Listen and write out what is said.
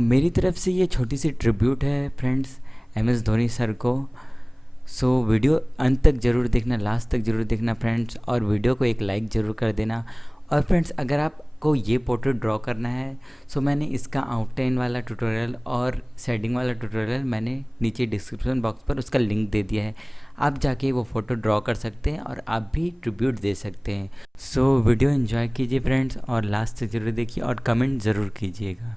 मेरी तरफ से ये छोटी सी ट्रिब्यूट है friends M S Dhoni sir को। वीडियो अंत तक ज़रूर देखना, लास्ट तक ज़रूर देखना फ्रेंड्स, और वीडियो को एक लाइक ज़रूर कर देना। और फ्रेंड्स अगर आपको ये पोर्ट्रेट ड्रॉ करना है मैंने इसका आउटलाइन वाला ट्यूटोरियल और शेडिंग वाला ट्यूटोरियल मैंने नीचे डिस्क्रिप्शन बॉक्स पर उसका लिंक दे दिया है। आप जाके वो फ़ोटो ड्रॉ कर सकते हैं और आप भी ट्रिब्यूट दे सकते हैं। वीडियो एंजॉय कीजिए फ्रेंड्स और लास्ट तक ज़रूर देखिए और कमेंट ज़रूर कीजिएगा।